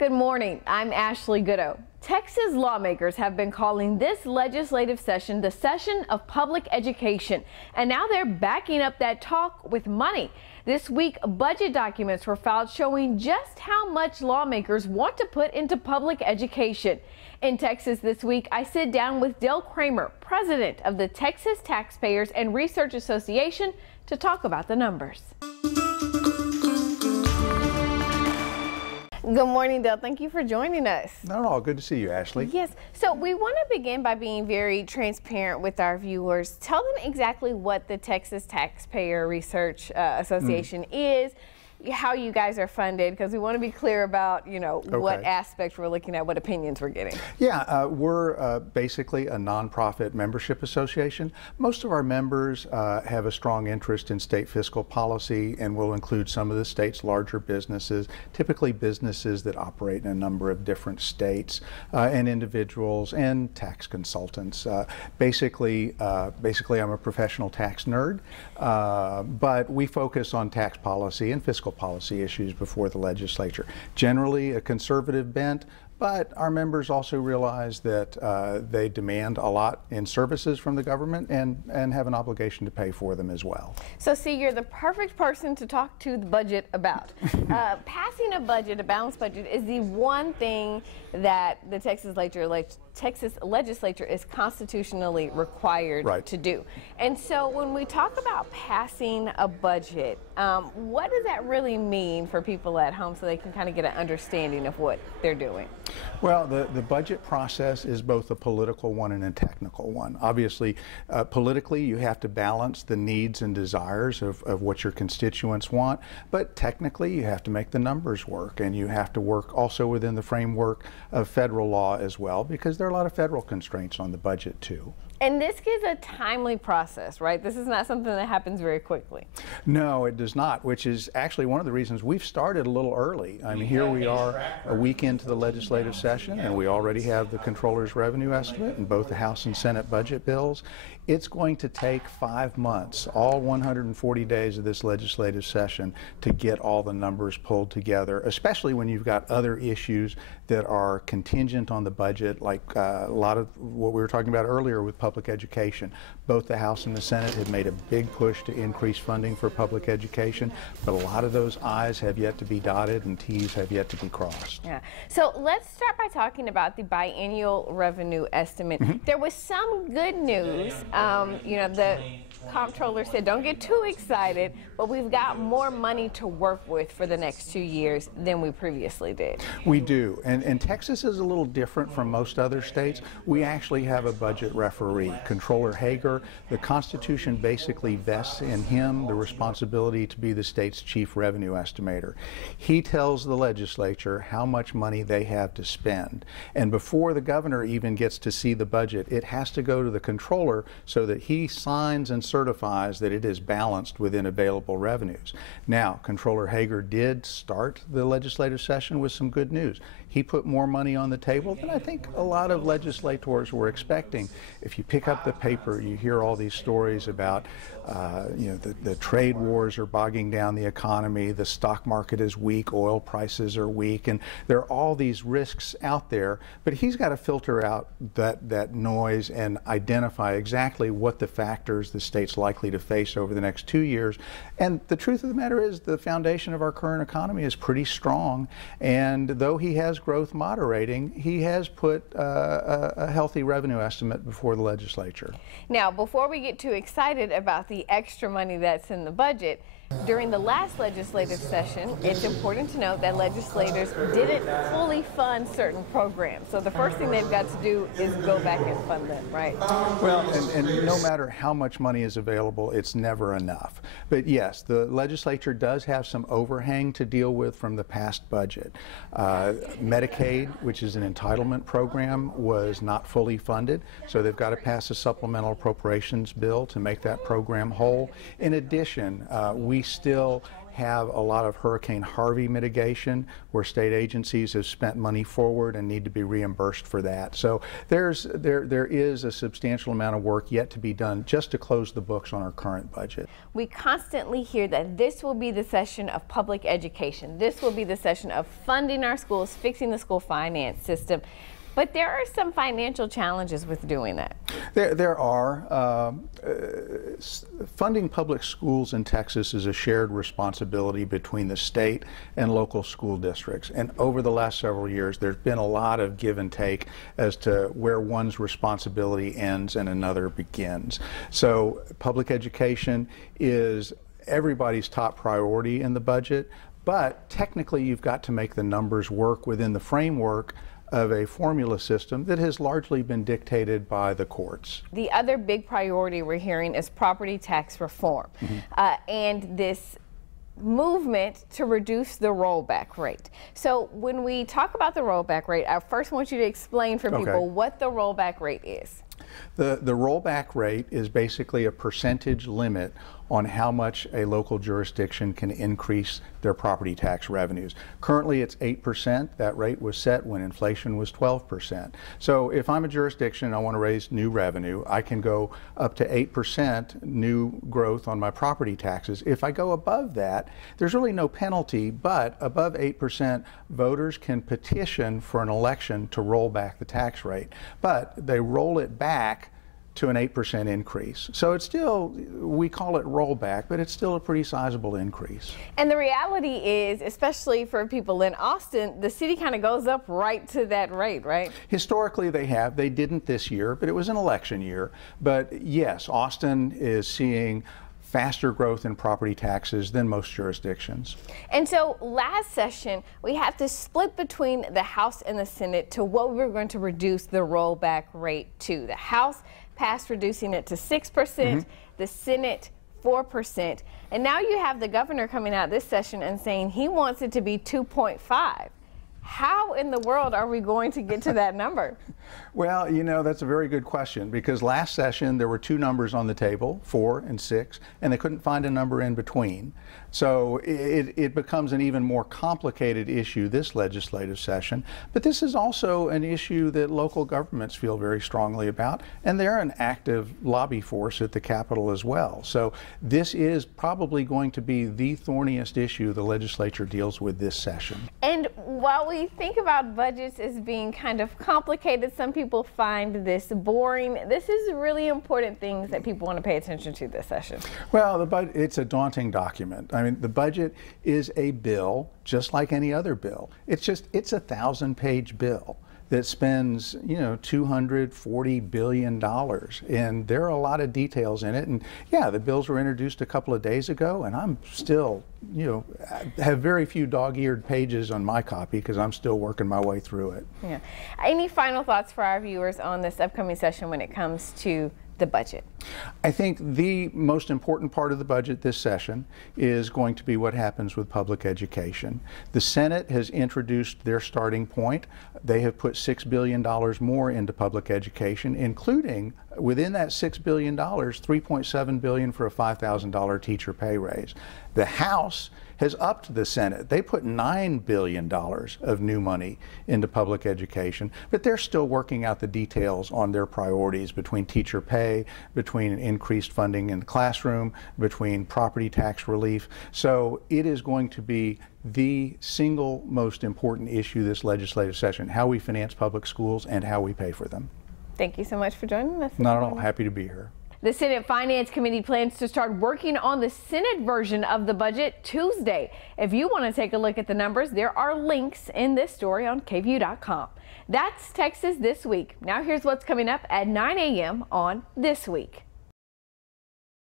Good morning. I'm Ashley Goodo. Texas lawmakers have been calling this legislative session the session of public education, and now they're backing up that talk with money. This week, budget documents were filed showing just how much lawmakers want to put into public education. In Texas this week, I sit down with Dale Kramer, president of the Texas Taxpayers and Research Association, to talk about the numbers. Good morning, Dale. Thank you for joining us. Not at all. Good to see you, Ashley. Yes. So we want to begin by being very transparent with our viewers. Tell them exactly what the Texas Taxpayer Research Association is, how you guys are funded, because we want to be clear about, what aspects we're looking at, what opinions we're getting. Yeah, we're basically a nonprofit membership association. Most of our members have a strong interest in state fiscal policy and will include some of the state's larger businesses, typically businesses that operate in a number of different states, and individuals and tax consultants. Basically, I'm a professional tax nerd, but we focus on tax policy and fiscal policy issues before the legislature. Generally a conservative bent, but our members also realize that they demand a lot in services from the government and have an obligation to pay for them as well. So see, you're the perfect person to talk to the budget about. Passing a budget, a balanced budget, is the one thing that the Texas legislature is constitutionally required to do. And so when we talk about passing a budget, what does that really mean for people at home so they can kind of get an understanding of what they're doing? Well, the budget process is both a political one and a technical one. Obviously, politically, you have to balance the needs and desires of what your constituents want, but technically, you have to make the numbers work, and you have to work also within the framework of federal law as well, because there are a lot of federal constraints on the budget, too. And this is a timely process, right? This is not something that happens very quickly. No, it does not, which is actually one of the reasons we've started a little early. I mean, here we are a week into the legislative session, and we already have the Comptroller's revenue estimate in both the House and Senate budget bills. It's going to take 5 months, all 140 days of this legislative session, to get all the numbers pulled together, especially when you've got other issues that are contingent on the budget, like a lot of what we were talking about earlier with public education. Both the House and the Senate have made a big push to increase funding for public education, but a lot of those I's have yet to be dotted and T's have yet to be crossed. Yeah. So let's start by talking about the biennial revenue estimate. There was some good news. The Comptroller said, don't get too excited, but we've got more money to work with for the next 2 years than we previously did. We do, and Texas is a little different from most other states. We actually have a budget referee, Comptroller Hager. The Constitution basically vests in him the responsibility to be the state's chief revenue estimator. He tells the legislature how much money they have to spend, and before the governor even gets to see the budget, it has to go to the Comptroller so that he signs and certifies that it is balanced within available revenues. Now, Comptroller Hager did start the legislative session with some good news. He put more money on the table than I think a lot of legislators were expecting. If you pick up the paper, you hear all these stories about the trade wars are bogging down the economy, the stock market is weak, oil prices are weak, and there are all these risks out there, but he's got to filter out that noise and identify exactly what the factors the state's likely to face over the next 2 years. And the truth of the matter is the foundation of our current economy is pretty strong, and though he has growth moderating, he has put a healthy revenue estimate before the legislature. Now, before we get too excited about the extra money that's in the budget, during the last legislative session, it's important to note that legislators didn't fully fund certain programs. So the first thing they've got to do is go back and fund them, right? Well, and no matter how much money is available, it's never enough. But yes, the legislature does have some overhang to deal with from the past budget. Medicaid, which is an entitlement program, was not fully funded, so they've got to pass a supplemental appropriations bill to make that program whole. In addition, we still have a lot of Hurricane Harvey mitigation where state agencies have spent money forward and need to be reimbursed for that. So there is a substantial amount of work yet to be done just to close the books on our current budget. We constantly hear that this will be the session of public education. This will be the session of funding our schools, fixing the school finance system. But there are some financial challenges with doing that. There are. Funding public schools in Texas is a shared responsibility between the state and local school districts. And over the last several years, there's been a lot of give and take as to where one's responsibility ends and another begins. So public education is everybody's top priority in the budget, but technically you've got to make the numbers work within the framework of a formula system that has largely been dictated by the courts. The other big priority we're hearing is property tax reform, and this movement to reduce the rollback rate. So when we talk about the rollback rate, I first want you to explain for people what the rollback rate is. The rollback rate is basically a percentage limit on how much a local jurisdiction can increase their property tax revenues. Currently it's 8%. That rate was set when inflation was 12%. So if I'm a jurisdiction and I want to raise new revenue, I can go up to 8% new growth on my property taxes. If I go above that, there's really no penalty, but above 8%, voters can petition for an election to roll back the tax rate. But they roll it back to an 8% increase. So it's still, we call it rollback, but it's still a pretty sizable increase. And the reality is, especially for people in Austin, the city kind of goes up right to that rate, right? Historically they have. They didn't this year, but it was an election year. But yes, Austin is seeing faster growth in property taxes than most jurisdictions. And so last session, we had to split between the House and the Senate to what we were going to reduce the rollback rate to. The House passed reducing it to 6%, the Senate 4%, and now you have the governor coming out this session and saying he wants it to be 2.5. How in the world are we going to get to that number? Well, you know, that's a very good question, because last session there were two numbers on the table, 4 and 6, and they couldn't find a number in between. So it becomes an even more complicated issue this legislative session. But this is also an issue that local governments feel very strongly about, and they're an active lobby force at the Capitol as well. So this is probably going to be the thorniest issue the legislature deals with this session. And while we think about budgets as being kind of complicated, some people find this boring. This is really important things that people want to pay attention to this session. Well, it's a daunting document. I mean, the budget is a bill just like any other bill. It's a 1,000-page bill that spends, you know, $240 billion. And there are a lot of details in it. And yeah, the bills were introduced a couple of days ago, and I'm still, you know, have very few dog-eared pages on my copy because I'm still working my way through it. Yeah. Any final thoughts for our viewers on this upcoming session when it comes to the budget? I think the most important part of the budget this session is going to be what happens with public education. The Senate has introduced their starting point. They have put $6 billion more into public education, including within that $6 billion, $3.7 billion for a $5,000 teacher pay raise. The House has upped the Senate. They put $9 billion of new money into public education, but they're still working out the details on their priorities between teacher pay, between increased funding in the classroom, between property tax relief. So it is going to be the single most important issue this legislative session, how we finance public schools and how we pay for them. Thank you so much for joining us. Not at all. Happy to be here. The Senate Finance Committee plans to start working on the Senate version of the budget Tuesday. If you want to take a look at the numbers, there are links in this story on kview.com. That's Texas This Week. Now here's what's coming up at 9 a.m. on This Week.